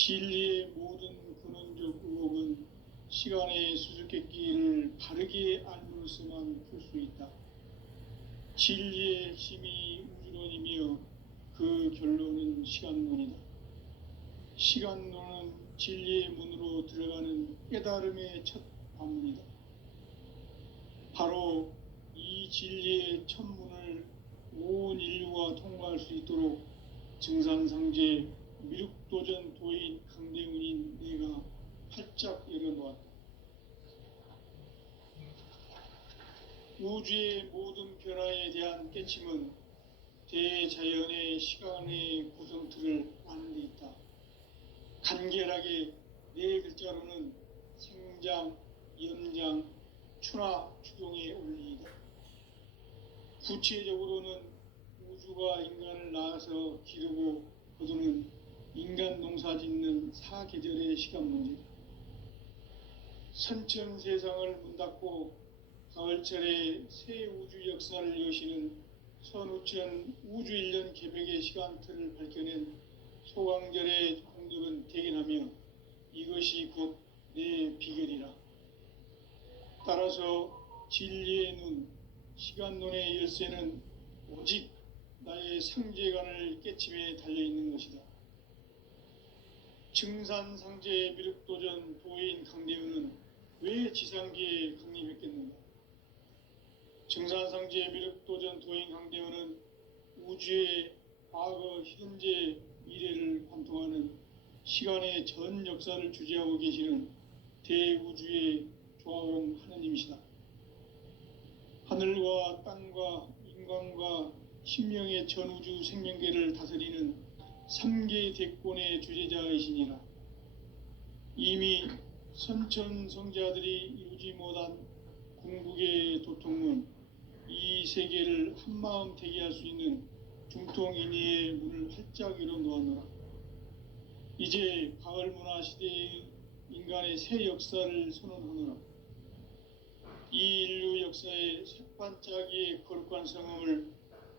진리의 모든 근원적 의혹은 시간의 수수께끼를 바르게 알므로서만 풀 수 있다. 진리의 핵심이 우주론이며 그 결론은 시간론이다. 시간론은 진리의 문으로 들어가는 깨달음의 첫 관문이다. 바로 이 진리의 첫 문을 온 인류가 통과할 수 있도록 증산상제 미륵도전 도인 강대훈인 내가 활짝 열어놓았다. 우주의 모든 변화에 대한 깨침은 대자연의 시간의 구성틀을 아는 데 있다. 간결하게 네 글자로는 생장, 연장, 추나 추동의 원리이다. 구체적으로는 우주가 인간을 낳아서 기르고 거두는 인간 농사 짓는 사계절의 시간 문제다. 선천 세상을 문 닫고 가을철에 새 우주 역사를 여시는 선우천 우주 1년 개백의 시간틀을 밝혀낸 소강절의 공덕은 대견하며 이것이 곧 내 비결이라. 따라서 진리의 눈, 시간론의 열쇠는 오직 나의 상제관을 깨침에 달려있는 것이다. 증산상제 미륵도전 도인 강대훈은 왜 지상기에 강림했겠는가? 증산상제 미륵도전 도인 강대훈은 우주의 과거, 현재, 미래를 관통하는 시간의 전 역사를 주재하고 계시는 대우주의 조화원 하느님이시다. 하늘과 땅과 인간과 신명의 전우주 생명계를 다스리는 3개 대권의 주재자이시니라. 이미 선천성자들이 이루지 못한 궁극의 도통은 이 세계를 한마음 되게 할 수 있는 중통인의의 문을 활짝 열어놓았노라. 이제 가을 문화 시대의 인간의 새 역사를 선언하노라. 이 인류 역사의 색반짝이의 거룩한 성음을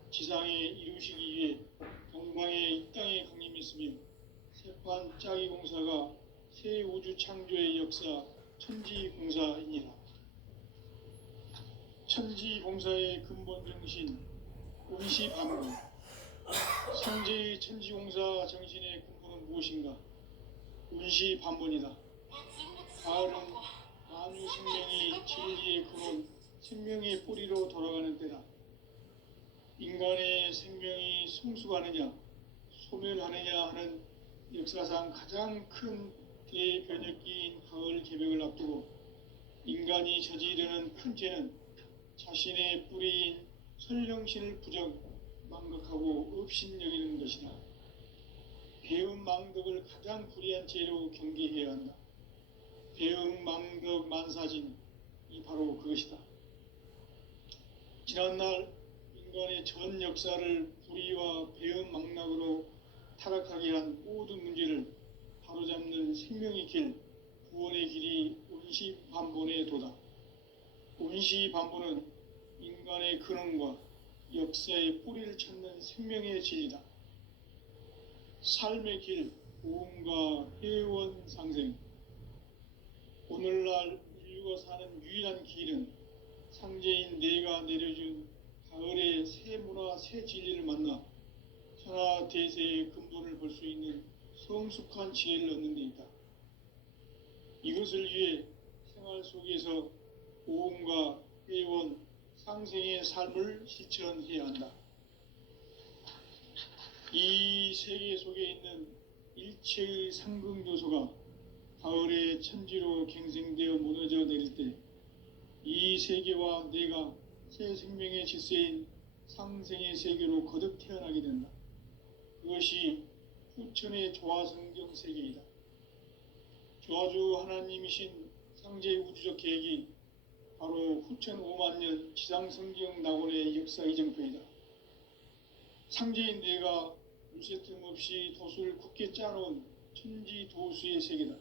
지상에 이루시기 위해 동방의 이 땅에 강림했으며 색반짝이 공사가 새 우주 창조의 역사 천지공사이니라. 천지공사의 근본 정신 운시반문. 상제의 천지공사 정신의 근본은 무엇인가? 운시반문이다. 가을은 만유 생명이 진리의 근원, 생명의 뿌리로 돌아가는 때다. 인간의 생명이 성숙하느냐, 소멸하느냐 하는 역사상 가장 큰 대변혁기인 가을 개벽을 앞두고 인간이 저지르는 큰 죄는 자신의 뿌리인 설령신을 부정, 망각하고 업신여기는 것이다. 배음 망덕을 가장 불의한 죄로 경계해야 한다. 배음 망덕 만사진이 바로 그것이다. 지난날 인간의 전 역사를 불의와 배음 망락으로 타락하게 한 모든 문제를 바로잡는 생명의 길, 구원의 길이 운시반본의 도다. 운시반본은 인간의 근원과 역사의 뿌리를 찾는 생명의 진리다. 삶의 길, 고음과 회원 상생. 오늘날 인류가 사는 유일한 길은 상제인 내가 내려준 가을의 새 문화, 새 진리를 만나 천하 대세의 근본을 볼 수 있는 성숙한 지혜를 얻는 데 있다. 이것을 위해 생활 속에서 고음과 회원, 상생의 삶을 실천해야 한다. 이 세계 속에 있는 일체의 상승조소가 가을의 천지로 갱생되어 무너져 내릴 때 이 세계와 내가 새 생명의 질서인 상생의 세계로 거듭 태어나게 된다. 그것이 후천의 조화성경 세계이다. 조화주 하나님이신 상제 우주적 계획이 바로 후천 5만 년 지상성경 낙원의 역사 이정표이다. 상제인 내가 유세틈 없이 도수를 굳게 짜놓은 천지도수의 세계다.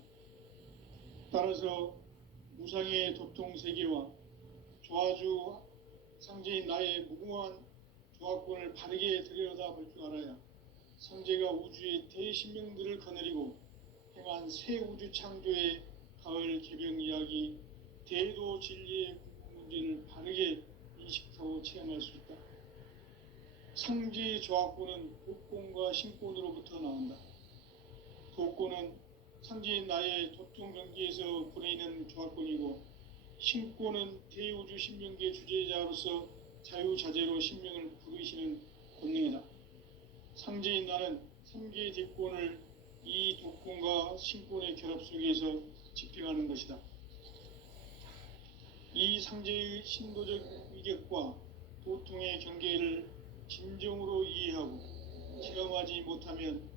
따라서 무상의 도통 세계와 조화주 상제인 나의 무궁한 조화권을 바르게 들여다볼 줄 알아야 상제가 우주의 대신명들을 거느리고 행한 새 우주 창조의 가을 개병 이야기, 대도 진리의 문제를 바르게 인식하고 체험할 수 있다. 상지 조합구는 독권과 신권으로부터 나온다. 독권은 상지인 나의 도통 경기에서 보내는 조합권이고, 신권은 대우주 신명계 주제자로서 자유자재로 신명을 부르시는 권능이다. 상지인 나는 3개의 대권을 이 독권과 신권의 결합 속에서 집행하는 것이다. 이 상제의 신도적 위격과 도통의 경계를 진정으로 이해하고 체험하지 못하면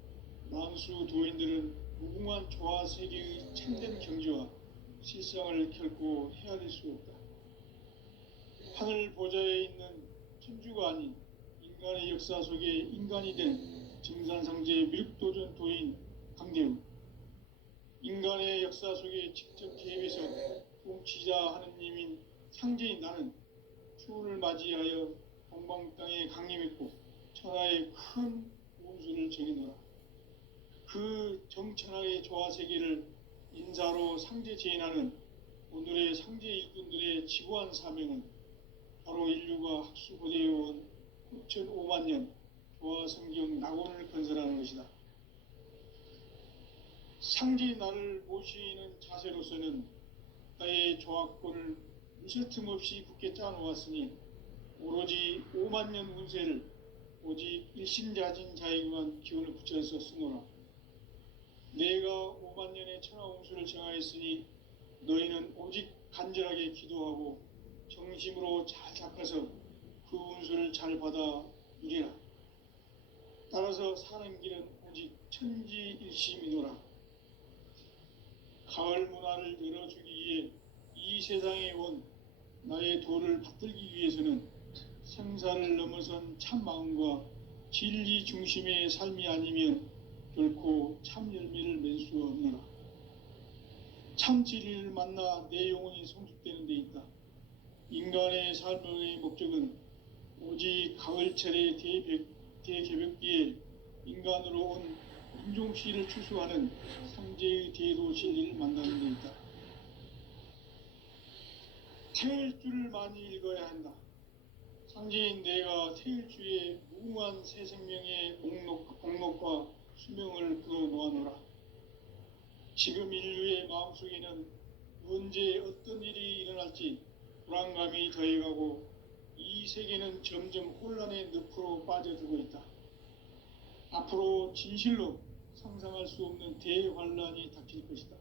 만수 도인들은 무궁한 조화 세계의 참된 경지와 실상을 결코 헤아릴 수 없다. 하늘 보좌에 있는 천주가 아닌 인간의 역사 속에 인간이 된 증산상제 미륵도전 도인 강대우, 인간의 역사 속에 직접 개입해서 통치자 하느님인 상제인 나는 추운을 맞이하여 동방 땅에 강림했고 천하의 큰 운수를 정해놓으라. 그 정천하의 조화 세계를 인사로 상제 제인하는 오늘의 상제 일꾼들의 지구한 사명은 바로 인류가 학수고대해온 9,500만 년 조화 성경 낙원을 건설하는 것이다. 상제인 나를 모시는 자세로서는 나의 조합권을 무쇠틈 없이 굳게 짜놓았으니 오로지 5만 년 운세를 오직 일심자진 자에게만 기운을 붙여서 쓰노라. 내가 5만 년의 천하 운수를 정하였으니 너희는 오직 간절하게 기도하고 정심으로 잘 닦아서 그 운수를 잘 받아 누리라. 따라서 사는 길은 오직 천지일심이노라. 가을 문화를 열어주기 위해 이 세상에 온 나의 도를 받들기 위해서는 생사를 넘어선 참 마음과 진리 중심의 삶이 아니면 결코 참 열매를 맺을 수 없노라. 참 진리를 만나 내 영혼이 성숙되는 데 있다. 인간의 삶의 목적은 오직 가을철의 대개벽기에 인간으로 온 인종시를 추수하는 상제의 대도 진리를 만나는 데 있다. 태일주를 많이 읽어야 한다. 상제인 내가 태일주의 무궁한 새 생명의 공록과 수명을 그어 놓아노라. 지금 인류의 마음속에는 언제 어떤 일이 일어날지 불안감이 더해가고 이 세계는 점점 혼란의 늪으로 빠져들고 있다. 앞으로 진실로 상상할 수 없는 대환란이 닥칠 것이다.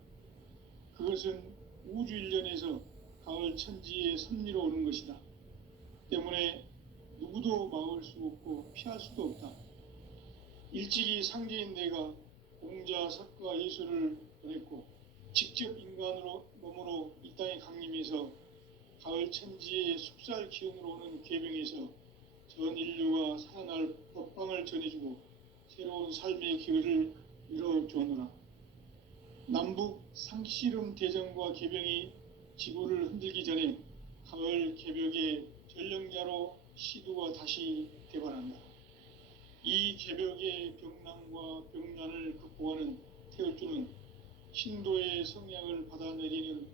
그것은 우주 일련에서 가을 천지의 섭리로 오는 것이다. 때문에 누구도 막을 수 없고 피할 수도 없다. 일찍이 상제인 내가 공자, 석가, 예수를 보냈고 직접 인간으로 몸으로 이 땅에 강림해서 가을 천지의 숙살 기운으로 오는 계병에서 전 인류가 살아날 법방을 전해주고 새로운 삶의 기회를 이뤄주노라. 남북 상씨름 대전과 계병이 지구를 흔들기 전에 가을 개벽의 전령자로 시두가 다시 개발한다. 이 개벽의 병난과 병난을 극복하는 태울주는 신도의 성향을 받아내리는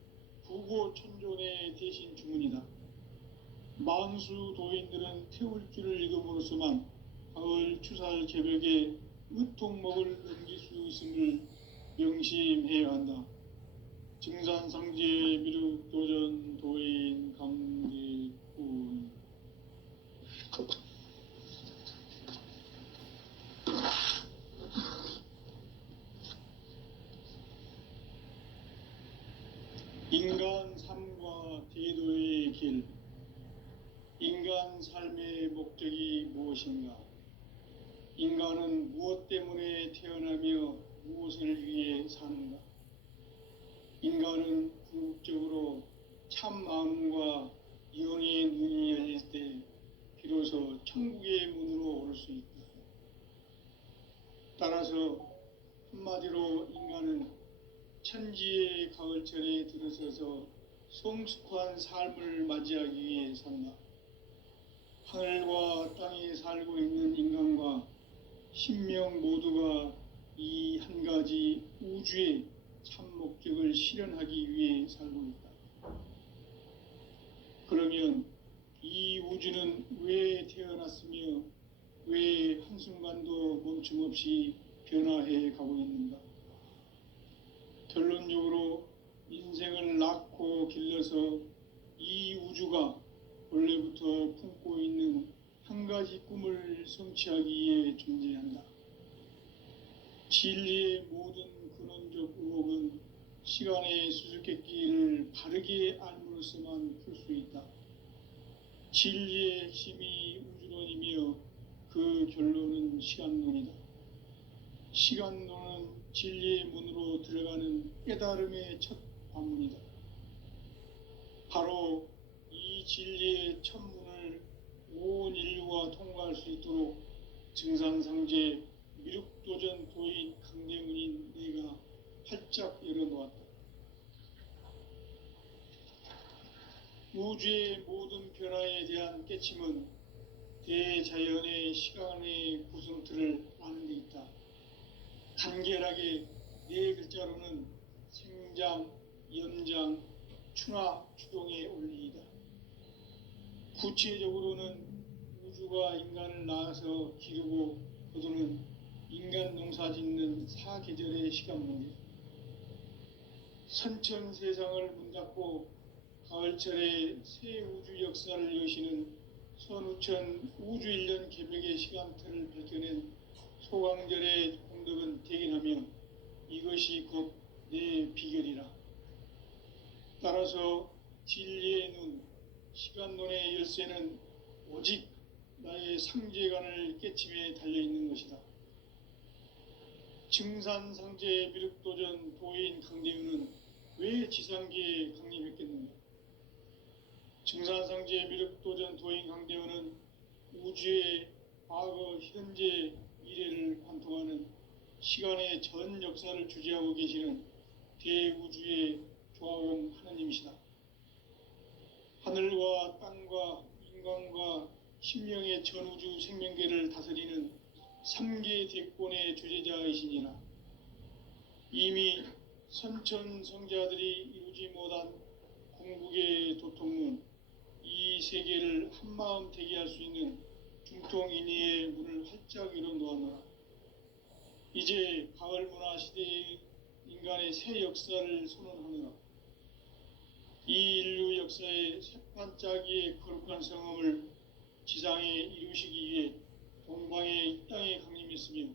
부고천존의 대신 주문이다. 만수 도인들은 태울주를 읽음으로써만 가을 추살 개벽에 으통목을 넘길 수 있음을 명심해야 한다. 증산상제 미륵도전 도인 강대군. 인간 삶과 대도의 길. 인간 삶의 목적이 무엇인가? 인간은 무엇 때문에 태어나며 무엇을 위해 사는가? 인간은 궁극적으로 참 마음과 영의 눈이 열릴 때 비로소 천국의 문으로 올 수 있다. 따라서 한마디로 인간은 천지의 가을철에 들어서서 성숙한 삶을 맞이하기 위해 산다. 하늘과 땅에 살고 있는 인간과 신명 모두가 이 한 가지 우주의 참 목적을 실현하기 위해 살고 있다. 그러면 이 우주는 왜 태어났으며 왜 한순간도 멈춤없이 변화해 가고 있는가? 결론적으로 인생을 낳고 길러서 이 우주가 원래부터 품고 있는 한 가지 꿈을 성취하기 위해 존재한다. 진리의 모든 근원적 의혹은 시간의 수수께끼를 바르게 알므로서만 풀 수 있다. 진리의 핵심이 우주론이며 그 결론은 시간론이다. 시간론은 진리의 문으로 들어가는 깨달음의 첫 관문이다. 바로 이 진리의 첫 문을 온 인류가 통과할 수 있도록 증산상제 미륵도전 도인 강대문인 내가 활짝 열어놓았다. 우주의 모든 변화에 대한 깨침은 대자연의 시간의 구성틀을 아는 데 있다. 간결하게 네 글자로는 생장, 연장, 충하, 추동의 원리이다. 구체적으로는 우주가 인간을 낳아서 기르고 거두는 인간 농사 짓는 사계절의 시간 문제. 선천 세상을 문닫고 가을철에 새 우주 역사를 여시는 선우천 우주 1년 개벽의 시간틀을 밝혀낸 소강절의 공덕은 대견하며 이것이 곧 내 비결이라. 따라서 진리의 눈, 시간론의 열쇠는 오직 나의 상제관을 깨침에 달려있는 것이다. 증산상제 미륵도전 도인 강대윤은 왜 지상계에 강림했겠는가? 증산상제 미륵도전 도인 강대윤은 우주의 과거, 현재, 미래를 관통하는 시간의 전 역사를 주재하고 계시는 대우주의 조화원 하나님이시다. 하늘과 땅과 인간과 신명의 전우주 생명계를 다스리는 3계 대권의 주재자이시니라. 이미 선천성자들이 이루지 못한 궁극의 도통문, 이 세계를 한마음 되게 할 수 있는 중통인의의 문을 활짝 열어놓았노라. 이제 가을 문화 시대의 인간의 새 역사를 선언하노라. 이 인류 역사의 새반짝이의 거룩한 성험을 지상에 이루시기 위해 동방의 이 땅에 강림했으며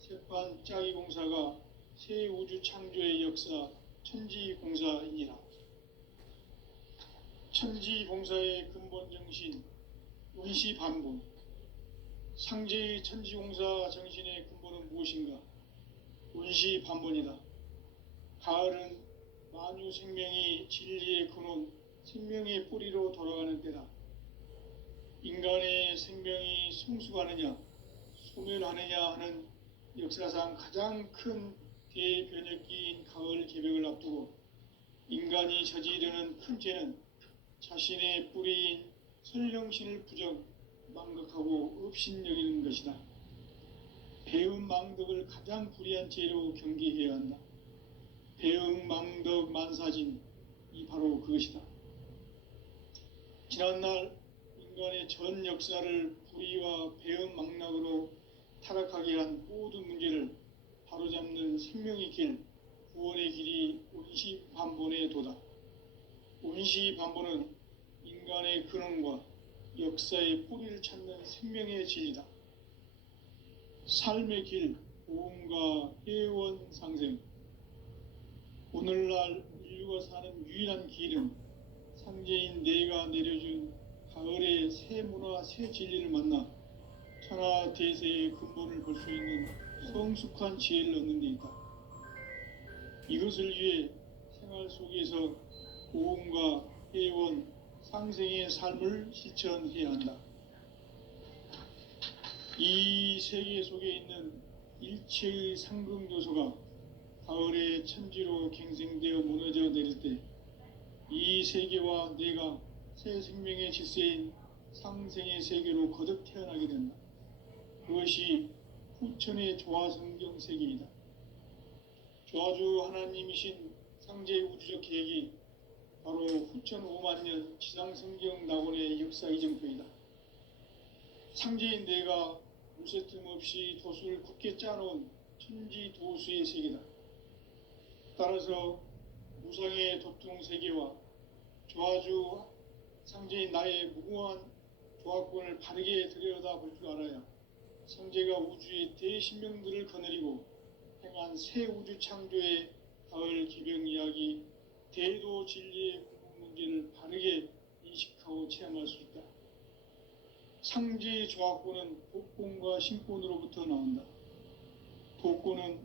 새반짝이 공사가 새 우주 창조의 역사 천지공사이니라. 천지공사의 근본 정신 원시반본. 상제의 천지공사 정신의 근본은 무엇인가? 원시반본이다. 가을은 만유 생명이 진리의 근원, 생명의 뿌리로 돌아가는 때다. 인간의 생명이 성숙하느냐, 소멸하느냐 하는 역사상 가장 큰 대변혁기인 가을 개벽을 앞두고 인간이 저지르는 큰 죄는 자신의 뿌리인 설령신을 부정, 망각하고 업신여기는 것이다. 배음 망덕을 가장 불의한 죄로 경계해야 한다. 배음 망덕 만사진, 이 바로 그것이다. 지난날 인간의 전 역사를 불의와 배음 망락으로 타락하게 한 모든 문제를 바로잡는 생명의 길, 구원의 길이 원시반본의 도다. 원시반본은 인간의 근원과 역사의 뿌리를 찾는 생명의 진리다. 삶의 길, 보험과 회원 상생. 오늘날 인류가 사는 유일한 길은 상제인 내가 내려준 가을의 새 문화, 새 진리를 만나 천하 대세의 근본을 볼 수 있는 성숙한 지혜를 얻는 데 있다. 이것을 위해 생활 속에서 보험과 회원, 상생의 삶을 실천해야 한다. 이 세계 속에 있는 일체의 상금도소가 가을의 천지로 갱생되어 무너져 내릴 때 이 세계와 내가 새 생명의 질서인 상생의 세계로 거듭 태어나게 된다. 그것이 후천의 조화성경 세계이다. 조아주 하나님이신 상제 우주적 계획이 바로 후천 5만 년 지상성경 낙원의 역사 이정표이다. 상제인 내가 무쇠 틈 없이 도수를 굳게 짜놓은 천지 도수의 세계다. 따라서 무상의 도통 세계와 조아주 상제인 나의 무궁한 조합권을 바르게 들여다볼 줄 알아야 상제가 우주의 대신명들을 거느리고 행한 새 우주 창조의 가을 기병 이야기, 대도 진리의 궁극 문제를 바르게 인식하고 체험할 수 있다. 상제의 조합권은 복권과 신권으로부터 나온다. 복권은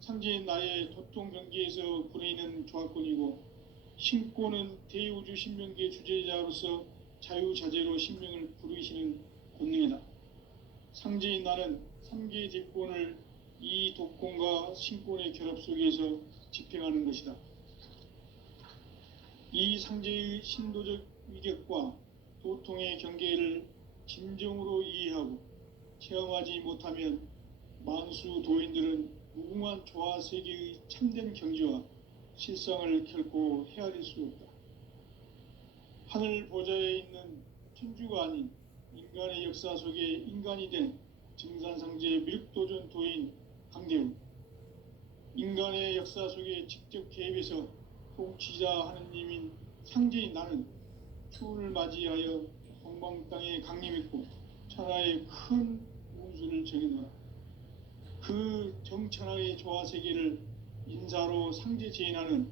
상제인 나의 도통 경계에서 부리는 조합권이고, 신권은 대우주 신명계 주제자로서 자유자재로 신명을 부르시는 권능이다. 상제인 나는 3개의 대권을 이 독권과 신권의 결합 속에서 집행하는 것이다. 이 상제의 신도적 위격과 도통의 경계를 진정으로 이해하고 체험하지 못하면 만수 도인들은 무궁한 조화 세계의 참된 경지와 실상을 결코 헤아릴 수 없다. 하늘 보좌에 있는 천주가 아닌 인간의 역사 속에 인간이 된 증산상제의 미륵도전 도인 강대훈, 인간의 역사 속에 직접 개입해서 통치자 하느님인 상제인 나는 추운을 맞이하여 동방 땅에 강림했고 천하의 큰 운수를 정해놓아 그 정천하의 조화세계를 인사로 상제 제인하는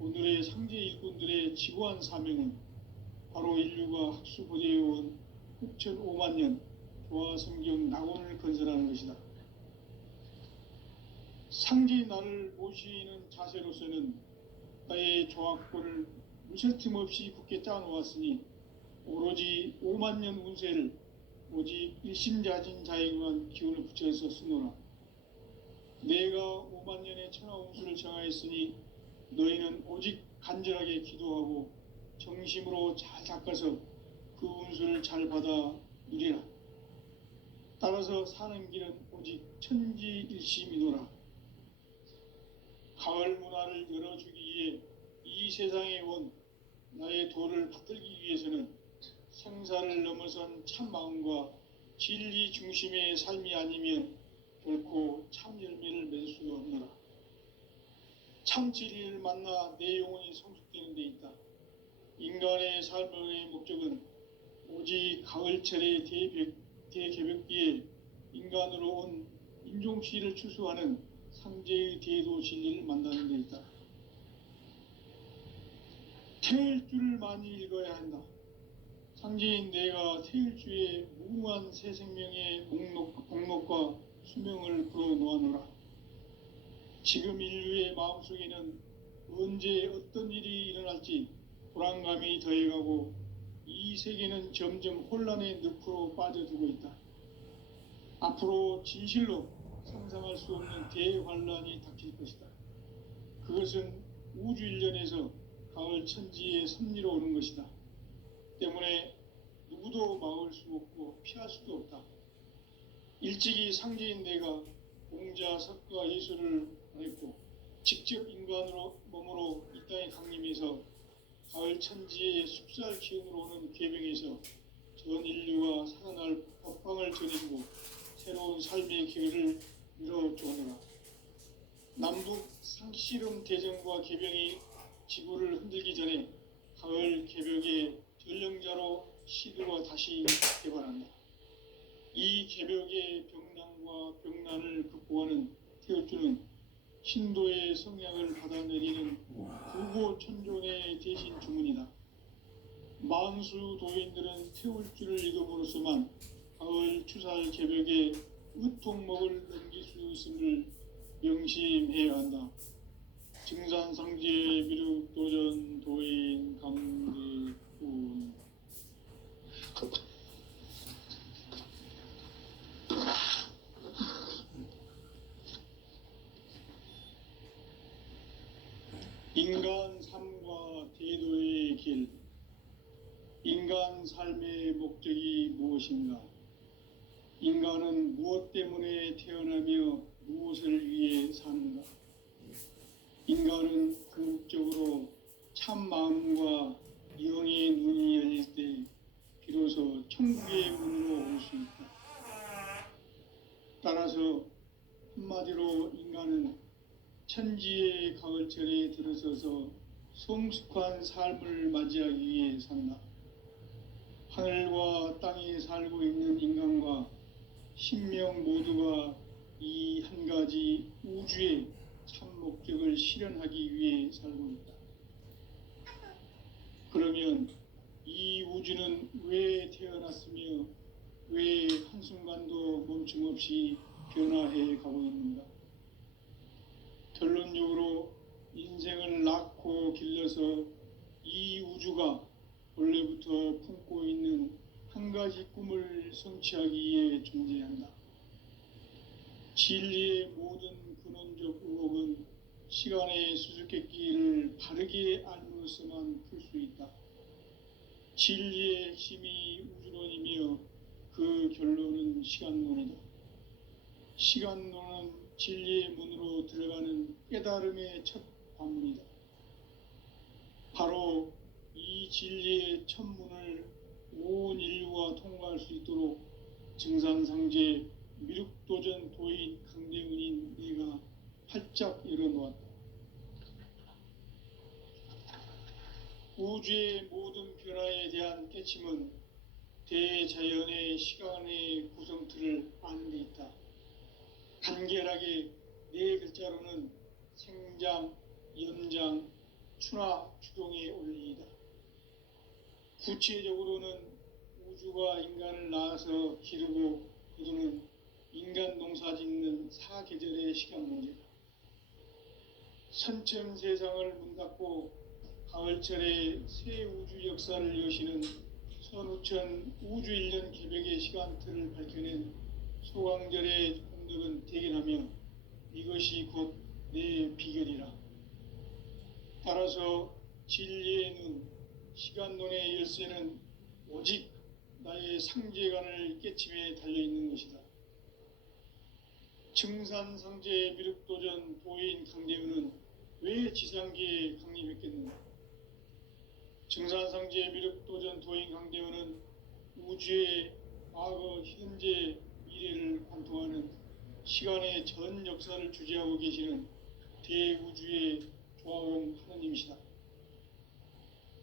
오늘의 상제 일꾼들의 지구한 사명은 바로 인류가 학수고대해온 후천 5만 년 조화성경 낙원을 건설하는 것이다. 상제인 나를 모시는 자세로서는 나의 조합권을 무쇠틈 없이 굳게 짜놓았으니 오로지 5만 년 운세를 오직 일심자진 자에게만 기운을 붙여서 쓰노라. 내가 5만 년의 천하 운수를 정하였으니 너희는 오직 간절하게 기도하고 정심으로 잘 닦아서 그 운수를 잘 받아 누리라. 따라서 사는 길은 오직 천지일심이노라. 가을 문화를 열어주기 위해 이 세상에 온 나의 도를 받들기 위해서는 생사를 넘어선 참 마음과 진리 중심의 삶이 아니면 결코 참 열매를 맺을 수가 없노라. 참 진리를 만나 내 영혼이 성숙되는 데 있다. 인간의 삶의 목적은 오직 가을철의 대개벽기에 인간으로 온 인종시를 추수하는 상제의 대도 진리를 만나는 데 있다. 태일주를 많이 읽어야 한다. 상제인 내가 태일주의 무궁한 새 생명의 목록과 수명을 풀어놓아노라. 지금 인류의 마음속에는 언제 어떤 일이 일어날지 불안감이 더해가고 이 세계는 점점 혼란의 늪으로 빠져들고 있다. 앞으로 진실로 상상할 수 없는 대환란이 닥칠 것이다. 그것은 우주 일련에서 가을 천지의 섭리로 오는 것이다. 때문에 누구도 막을 수 없고 피할 수도 없다. 일찍이 상제인 내가 공자, 석가, 예수를 보냈고 직접 인간으로 몸으로 이 땅에 강림해서 가을 천지의 숲살 기운으로 오는 계명에서 전 인류가 살아날 법방을 전해주고 새로운 삶의 기회를 밀어주어라. 남북 상씨름 대전과 개병이 지구를 흔들기 전에 가을 개벽의 전령자로 시드가 다시 개발한다. 이 개벽의 병난과 병난을 극복하는 태울주는 신도의 성약을 받아내리는 구고 천존의 대신 주문이다. 만수 도인들은 태울주를 읽음으로써만 가을 추살 개벽에 의통목을 넘길 수 있음을 명심해야 한다. 증산상제 미륵도전 도인 강대훈. 인간 삶과 대도의 길. 인간 삶의 목적이 무엇인가? 인간은 무엇 때문에 태어나며 무엇을 위해 사는가? 한마디로 인간은 천지의 가을철에 들어서서 성숙한 삶을 맞이하기 위해 산다. 하늘과 땅에 살고 있는 인간과 신명 모두가 이 한 가지 우주의 참 목적을 실현하기 위해 살고 있다. 그러면 이 우주는 왜 태어났으며 왜 한순간도 멈춤 없이 변화해 가고 있는가? 결론적으로 인생을 낳고 길러서 이 우주가 원래부터 품고 있는 한 가지 꿈을 성취하기 위해 존재한다. 진리의 모든 근원적 의혹은 시간의 수수께끼를 바르게 알므로서만 풀 수 있다. 진리의 핵심이 우주론이며 그 결론은 시간론이다. 시간론은 진리의 문으로 들어가는 깨달음의 첫 관문이다. 바로 이 진리의 첫 문을 온 인류가 통과할 수 있도록 증산상제 미륵도전 도인 강대훈인 내가 활짝 열어놓았다. 우주의 모든 변화에 대한 깨침은 대자연의 시간의 구성틀을 아는 데 있다. 간결하게 네 글자로는 생장, 연장, 추나 추동의 원리이다. 구체적으로는 우주가 인간을 낳아서 기르고 거두는 인간 농사 짓는 사계절의 시간 문제다. 선천 세상을 문 닫고 가을철에 새 우주 역사를 여시는 선우천 우주 1년 개벽의 시간틀을 밝혀낸 소강절의 공덕은 대견하며 이것이 곧 내 비결이라. 따라서 진리의 눈, 시간론의 열쇠는 오직 나의 상제관을 깨침에 달려있는 것이다. 증산상제 미륵도전 도인 강대훈은 왜 지상계에 강림했겠는가? 증산상제 미륵도전 도인 강대훈은 우주의 과거, 현재, 미래를 관통하는 시간의 전 역사를 주재하고 계시는 대우주의 조화원 하느님이시다.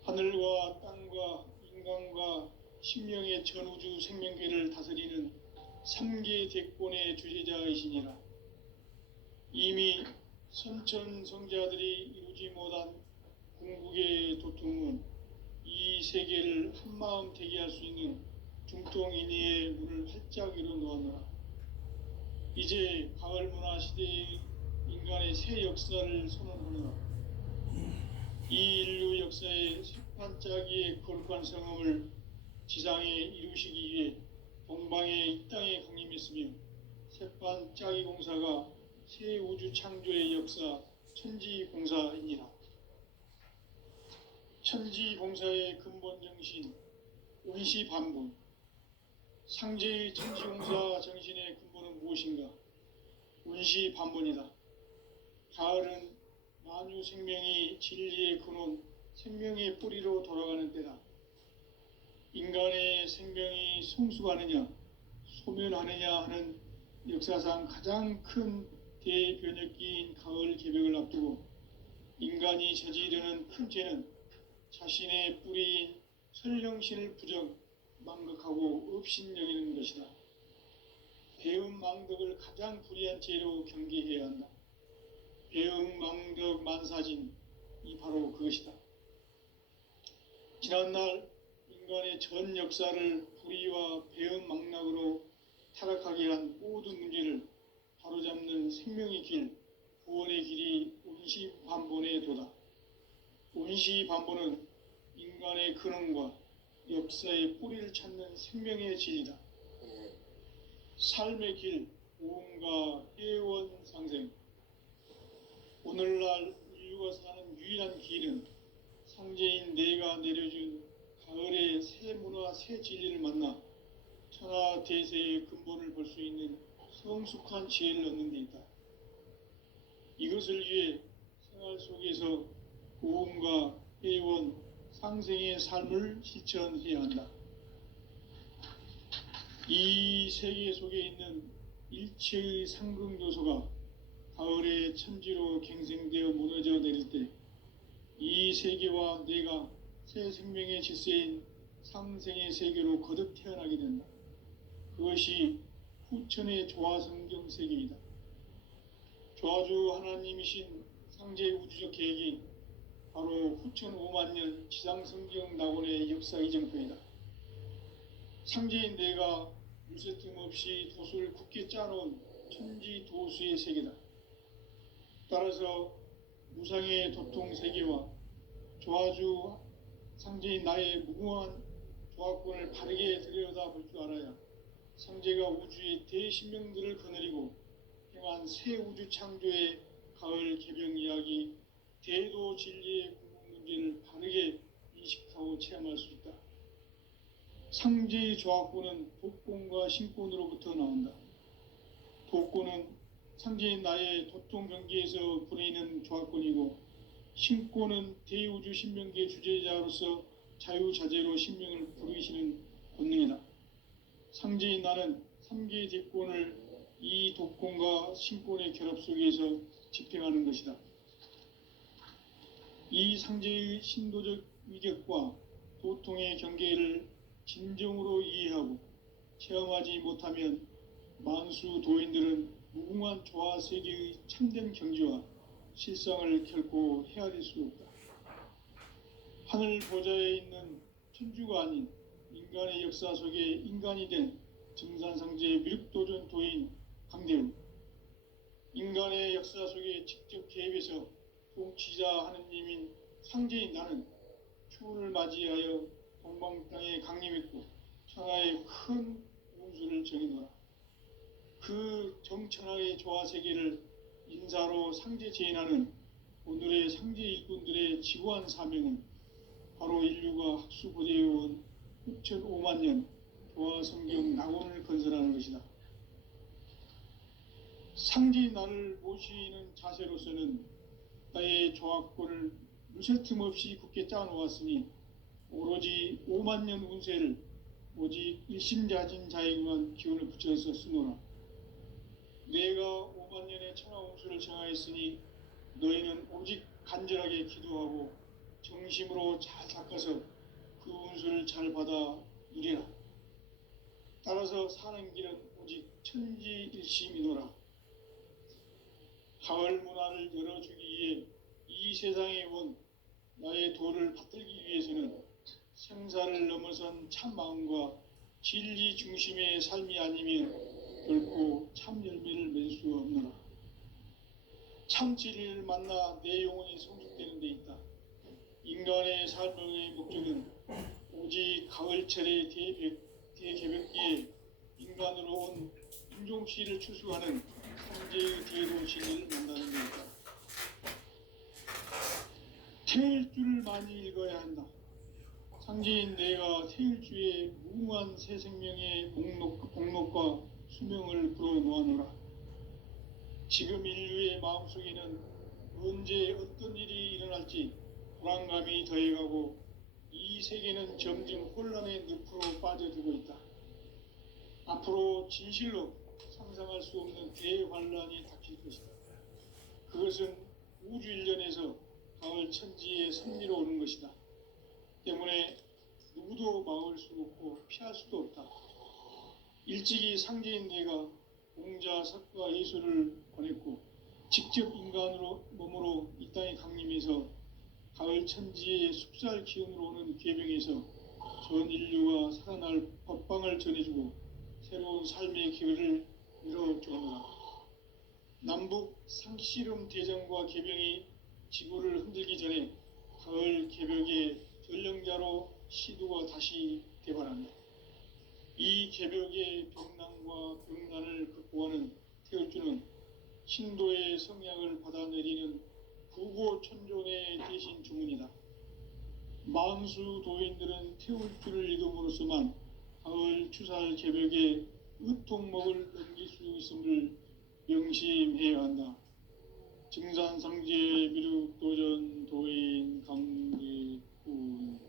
하늘과 땅과 인간과 신명의 전우주 생명계를 다스리는 3계 대권의 주제자이시니라. 이미 선천성자들이 이루지 못한 궁극의 도통은 이 세계를 한마음 되게 할 수 있는 중통인의의 문을 활짝 열어놓았노라. 이제 가을문화 시대의 인간의 새 역사를 선언하노라. 이 인류 역사의 새반짝이의 거룩한 성음을 지상에 이루시기 위해 동방에 이 땅에 강림했으며 새반짝이 공사가 새 우주 창조의 역사 천지공사이니라. 천지공사의 근본 정신 원시반분. 상제의 천지공사 정신의 근본은 무엇인가? 원시반분이다. 가을은 만유 생명이 진리의 근원, 생명의 뿌리로 돌아가는 때다. 인간의 생명이 성숙하느냐, 소멸하느냐 하는 역사상 가장 큰 대변혁기인 가을 개벽을 앞두고 인간이 저지르는 큰 죄는 자신의 뿌리인 설령신을 부정, 망극하고 업신여기는 것이다. 배움 망덕을 가장 불의한 죄로 경계해야 한다. 배움 망덕 만사진, 이 바로 그것이다. 지난날 인간의 전 역사를 불의와 배움 망락으로 타락하게 한 모든 문제를 바로잡는 생명의 길, 구원의 길이 원시반본의 도다. 원시반본은 인간의 근원과 역사의 뿌리를 찾는 생명의 진리다. 삶의 길, 오음과 해원상생. 오늘날 인류가 사는 유일한 길은 상제인 내가 내려준 가을의 새 문화, 새 진리를 만나 천하 대세의 근본을 볼 수 있는 성숙한 지혜를 얻는 데 있다. 이것을 위해 생활 속에서 고음과 회원, 상생의 삶을 실천해야 한다. 이 세계 속에 있는 일체의 상극 요소가 가을의 천지로 갱생되어 무너져 내릴 때 이 세계와 내가 새 생명의 질서인 상생의 세계로 거듭 태어나게 된다. 그것이 후천의 조화성경 세계이다. 조화주 하나님이신 상제의 우주적 계획이 바로 후천 5만 년 지상성경 낙원의 역사 이정표이다. 상제인 내가 물새 틈 없이 도수를 굳게 짜놓은 천지 도수의 세계다. 따라서 무상의 도통 세계와 조화주 상제인 나의 무궁한 조화권을 바르게 들여다볼 줄 알아야 상제가 우주의 대신명들을 거느리고 행한 새 우주 창조의 가을 개병 이야기, 대도 진리의 궁극 문제를 바르게 인식하고 체험할 수 있다. 상제의 조화권은 독권과 신권으로부터 나온다. 독권은 상제인 나의 도통 경계에서 부르이는 조화권이고, 신권은 대우주 신명계 주제자로서 자유자재로 신명을 부르시는 권능이다. 상제인 나는 3개의 대권을 이 독권과 신권의 결합 속에서 집행하는 것이다. 이 상제의 신도적 위격과 도통의 경계를 진정으로 이해하고 체험하지 못하면 만수 도인들은 무궁한 조화 세계의 참된 경지와 실상을 결코 헤아릴 수 없다. 하늘 보좌에 있는 천주가 아닌 인간의 역사 속에 인간이 된 증산상제의 미륵도전 도인 강대우, 인간의 역사 속에 직접 개입해서 통치자 하느님인 상제인 나는 추운을 맞이하여 동방 땅에 강림했고 천하의 큰 운수를 정해놓아 그 정천하의 조화 세계를 인사로 상제 제인하는 오늘의 상제 일꾼들의 지구한 사명은 바로 인류가 학수고대해온 후천 5만 년 조화 성경 낙원을 건설하는 것이다. 상제인 나를 모시는 자세로서는 나의 조화권을 무쇠 틈 없이 굳게 짜놓았으니 오로지 5만 년 운세를 오직 일심자진 자에게만 기운을 붙여서 쓰노라. 내가 5만 년의 천하 운수를 정하였으니 너희는 오직 간절하게 기도하고 정심으로 잘 닦아서 그 운수를 잘 받아 누리라. 따라서 사는 길은 오직 천지일심이노라. 가을 문화를 열어주기 위해 이 세상에 온 나의 도를 받들기 위해서는 생사를 넘어선 참 마음과 진리 중심의 삶이 아니면 결코 참 열매를 맺을 수 없노라. 참 진리를 만나 내 영혼이 성숙되는 데 있다. 인간의 삶의 목적은 오직 가을철의 대개벽기에 인간으로 온 인종씨를 추수하는 상제의 대도 진리를 만나는 데 있다. 태일주를 많이 읽어야 한다. 상제인 내가 태일주의 무궁한 새 생명의 복록과 수명을 불어놓아노라. 지금 인류의 마음속에는 언제 어떤 일이 일어날지 불안감이 더해가고 이 세계는 점점 혼란의 늪으로 빠져들고 있다. 앞으로 진실로 상상할 수 없는 대환란이 닥칠 것이다. 그것은 우주 일련에서 가을 천지의 섭리로 오는 것이다. 때문에 누구도 막을 수 없고 피할 수도 없다. 일찍이 상제인 내가 공자, 석가, 예수를 보냈고 직접 인간으로 몸으로 이 땅에 강림해서 가을 천지의 숲살 기운으로 오는 계병에서 전 인류가 살아날 법방을 전해주고 새로운 삶의 기회를 열어주노라. 남북 상씨름 대전과 계병이 지구를 흔들기 전에 가을 개벽의 전령자로 시도가 다시 개발한다. 이 개벽의 병난과 병난을 극복하는 태울주는 신도의 성향을 받아내리는 구고천존의 대신 주문이다. 만수 도인들은 태울주를 읽음으로써만 가을 추살 개벽의 의통목을 넘길 수 있음을 명심해야 한다. 증산상제 미륵도전 도인 강대군.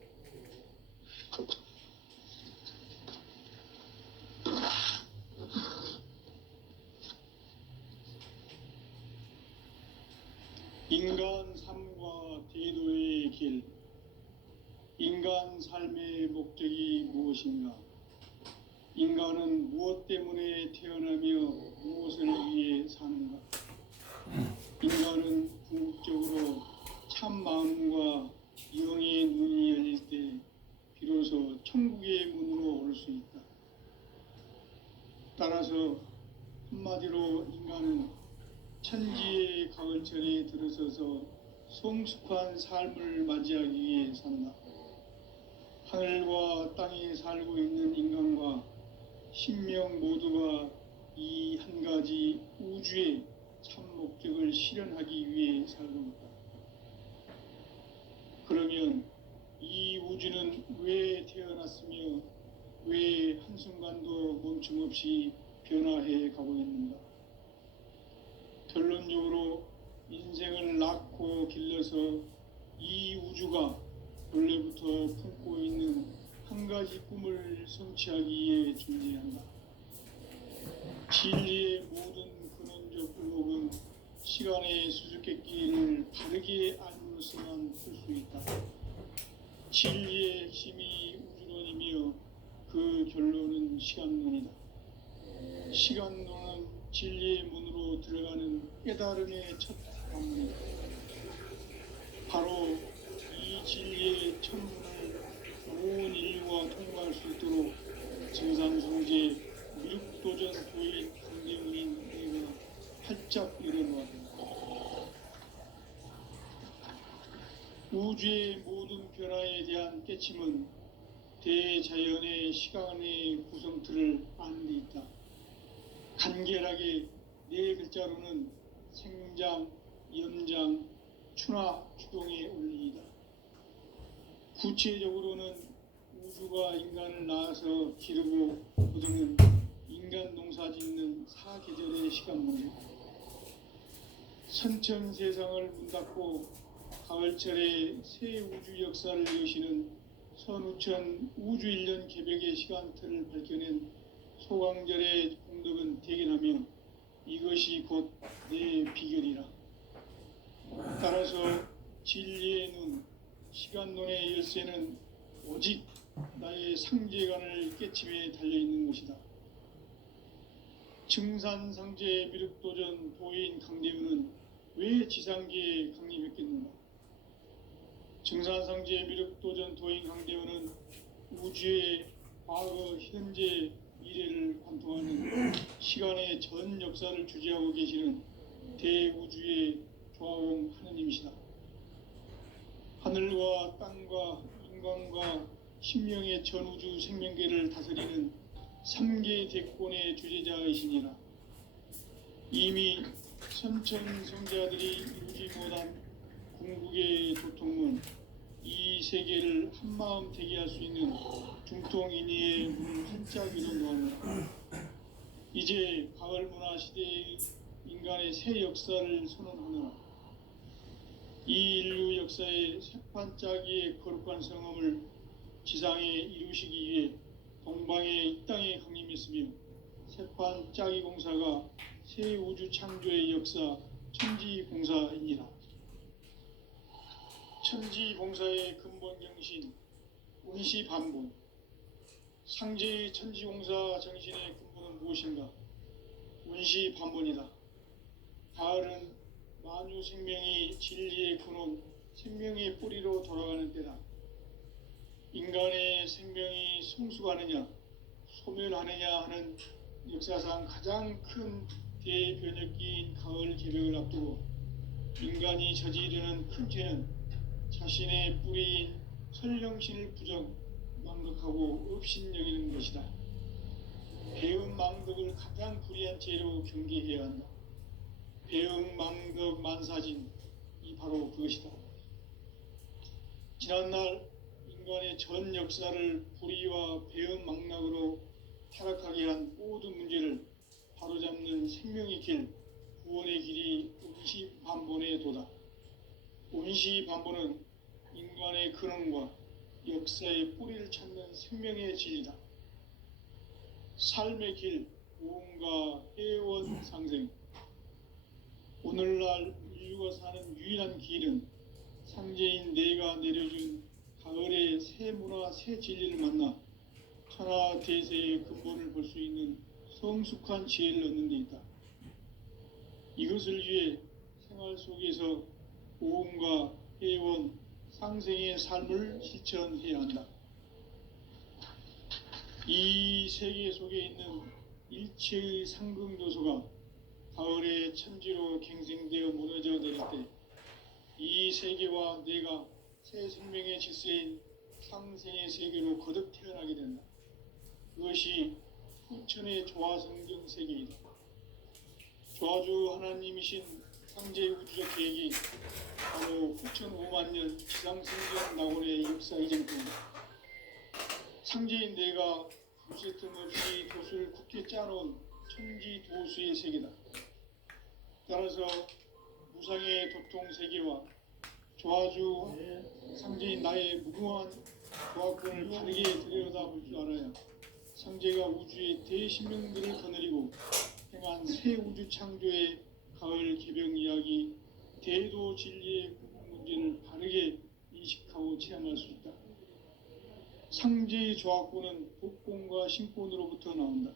인간 삶과 대도의 길. 인간 삶의 목적이 무엇인가? 인간은 무엇 때문에 태어나며 무엇을 위해 사는가? 인간은 궁극적으로 참 마음과 영의 눈이 열릴 때 비로소 천국의 문으로 올 수 있다. 따라서 한마디로 인간은 천지의 가을철에 들어서서 성숙한 삶을 맞이하기 위해 산다. 하늘과 땅에 살고 있는 인간과 신명 모두가 이 한 가지 우주의 참 목적을 실현하기 위해 살고 있다. 그러면 이 우주는 왜 태어났으며 왜 한순간도 멈춤 없이 변화해 가고 있는가? 결론적으로 인생을 낳고 길러서 이 우주가 원래부터 품고 있는 한 가지 꿈을 성취하기 위해 존재한다. 진리의 모든 근원적 의혹은 시간의 수수께끼를 바르게 알므로서만 풀 수 있다. 진리의 핵심이 우주론이며 그 결론은 시간론이다. 시간론은 진리의 문으로 들어가는 깨달음의 첫 관문이다. 바로 이 진리의 첫 문을 온 인류가 통과할 수 있도록 증산성제 미륵도전 도인 강대훈인 내가 활짝 열어놓았다. 우주의 모든 변화에 대한 깨침은 대자연의 시간의 구성틀을 아는 데 있다. 간결하게 네 글자로는 생장, 연장, 추나 추동의 원리이다. 구체적으로는 우주가 인간을 낳아서 기르고 거두는 인간 농사 짓는 사계절의 시간문이다. 선천 세상을 문 닫고 가을철에 새 우주 역사를 여시는 선우천 우주 1년 개벽의 시간틀을 밝혀낸 소강절의 공덕은 대견하며 이것이 곧 내 비결이라. 따라서 진리의 눈, 시간론의 열쇠는 오직 나의 상제관을 깨침에 달려있는 것이다. 증산상제 미륵도전 도인 강대훈은 왜 지상계에 강림했겠는가? 증산상제 미륵도전 도인 강대훈은 우주의 과거, 현재, 미래를 관통하는 시간의 전 역사를 주재하고 계시는 대우주의 조화공 하느님이시다. 하늘과 땅과 인간과 신명의 전우주 생명계를 다스리는 3계 대권의 주재자이시니라. 이미 선천성자들이 이루지 못한 궁극의 도통문, 이 세계를 한마음 되게 할 수 있는 중통인의의 문을 활짝 열어놓았노라. 이제 가을 문화 시대의 인간의 새 역사를 선언하노라. 이 인류 역사의 새판짜기의 거룩한 성험을 지상에 이루시기 위해 동방의 이 땅에 강림했으며 새판짜기 공사가 새 우주 창조의 역사 천지봉사이니라. 천지봉사의 근본 정신 운시반본. 상제의 천지공사 정신의 근본은 무엇인가? 운시반본이다. 가을은 만유 생명이 진리의 근원, 생명의 뿌리로 돌아가는 때다. 인간의 생명이 성숙하느냐, 소멸하느냐 하는 역사상 가장 큰 대변혁기인 가을 개벽을 앞두고 인간이 저지르는 큰 죄는 자신의 뿌리인 설령신을 부정, 망덕하고 업신여기는 것이다. 배음 망덕을 가장 불의한 죄로 경계해야 한다. 배음 망덕 만사진, 이 바로 그것이다. 지난날 인간의 전 역사를 불의와 배음 망락으로 타락하게 한 모든 문제를 바로잡는 생명의 길, 구원의 길이 운시반본의 도다. 운시반본은 인간의 근원과 역사의 뿌리를 찾는 생명의 진리다. 삶의 길, 무언가 해원 상생. 오늘날 인류가 사는 유일한 길은 상제인 내가 내려준 가을의 새 문화 새 진리를 만나 천하 대세의 근본을 볼 수 있는 성숙한 지혜를 얻는 데 있다. 이것을 위해 생활 속에서 오음과 회원, 상생의 삶을 실천해야 한다. 이 세계 속에 있는 일체의 상극 요소가 가을의 천지로 갱생되어 무너져 내릴 때 이 세계와 내가 새 생명의 질서인 상생의 세계로 거듭 태어나게 된다. 그것이 후천의 조화성경 세계이다. 조화주 하나님이신 상제 우주적 계획이 바로 후천 5만 년 지상생전 낙원의 역사 이전입니다. 상제인 내가 무쇠 틈 없이 도수를 굳게 짜놓은 천지 도수의 세계다. 따라서 무상의 도통 세계와 조화주 상제인 나의 무궁한 조화권을 바르게 들여다볼 줄 알아야 상제가 우주의 대신명들을 거느리고 행한 새 우주 창조의 가을 개병 이야기, 대도 진리의 궁극 문제를 바르게 인식하고 체험할 수 있다. 상제의 조화권은 독권과 신권으로부터 나온다.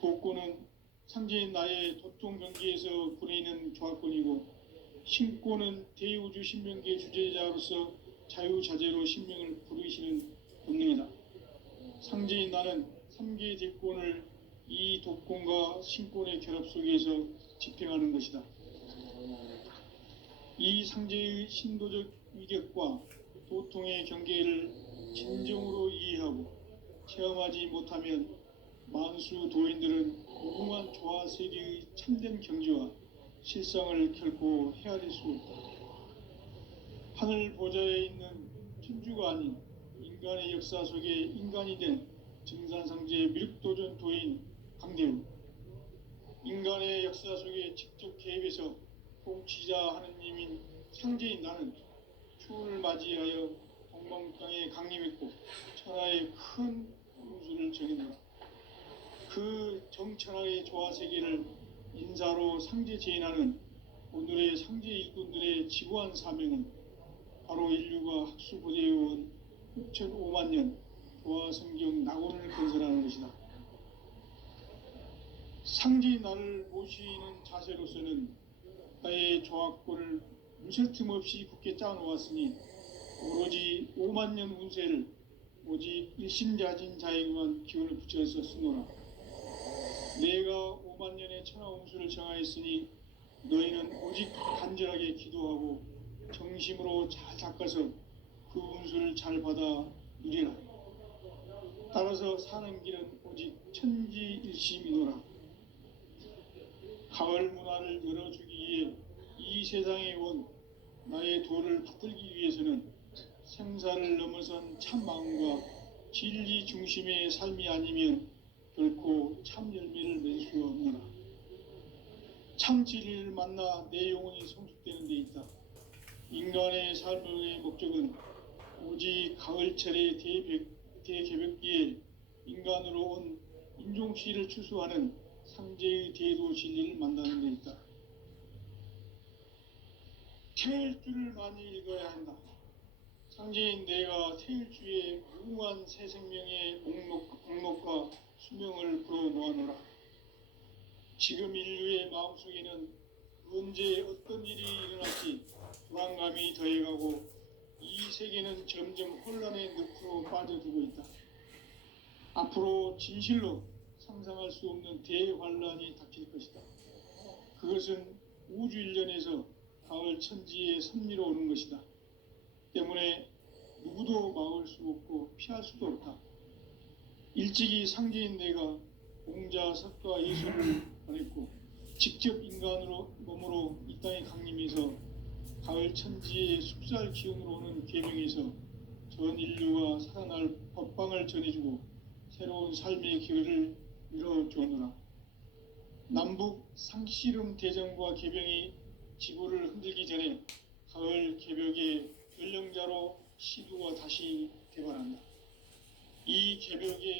독권은 상제인 나의 도통 경계에서 부리는 조화권이고, 신권은 대우주 신명기의 주제자로서 자유자재로 신명을 부르시는 본능이다. 상제인 나는 3개의 대권을 이 독권과 신권의 결합 속에서 집행하는 것이다. 이 상제의 신도적 위격과 도통의 경계를 진정으로 이해하고 체험하지 못하면 만수 도인들은 무궁한 조화 세계의 참된 경지와 실상을 결코 헤아릴 수 없다. 하늘 보좌에 있는 천주가 아닌 인간의 역사 속에 인간이 된 증산상제 미륵도전 도인 강대우, 인간의 역사 속에 직접 개입해서 통치자 하느님인 상제인 나는 추운을 맞이하여 동방땅에 강림했고 천하의 큰 운수를 정했노라. 그 정천하의 조화세계를 인사로 상제 제인하는 오늘의 상제 일꾼들의 지구한 사명은 바로 인류가 학수고대해온 6,5만 년 조화성경 낙원을 건설하는 것이다. 상제인 나를 모시는 자세로서는 나의 조화권을 무쇠틈 없이 굳게 짜놓았으니 오로지 5만 년 운세를 오직 일심자진 자에게만 기운을 붙여서 쓰노라. 내가 5만 년의 천하 운수를 정하였으니 너희는 오직 간절하게 기도하고 정심으로 잘 닦아서 그 운수를 잘 받아 누리라. 따라서 사는 길은 오직 천지일심이노라. 가을 문화를 열어주기 위해 이 세상에 온 나의 도를 받들기 위해서는 생사를 넘어선 참 마음과 진리 중심의 삶이 아니면 결코 참 열매를 맺을 수 없노라. 참 진리를 만나 내 영혼이 성숙되는 데 있다. 인간의 삶의 목적은 오직 가을철의 대개벽기에 인간으로 온 인종시를 추수하는 상제의 대도 진리를 만나는 데 있다. 태일주를 많이 읽어야 한다. 상제인 내가 태일주의 무궁한 새 생명의 목록과 수명을 불어놓아노라. 지금 인류의 마음속에는 언제 어떤 일이 일어날지 불안감이 더해가고 이 세계는 점점 혼란의 늪으로 빠져들고 있다. 앞으로 진실로 상상할 수 없는 대환란이 닥칠 것이다. 그것은 우주 일련에서 가을 천지의 섭리로 오는 것이다. 때문에 누구도 막을 수 없고 피할 수도 없다. 일찍이 상제인 내가 공자, 석가, 예수를 보냈고 직접 인간으로 몸으로 이 땅에 강림해서 가을 천지의 숲살 기운으로 오는 계명에서 전 인류가 살아날 법방을 전해주고 새로운 삶의 길을 이뤄주었노라. 남북 상씨름 대전과 계병이 지구를 흔들기 전에 가을 개벽의 전령자로 시두가 다시 개발한다. 이 개벽의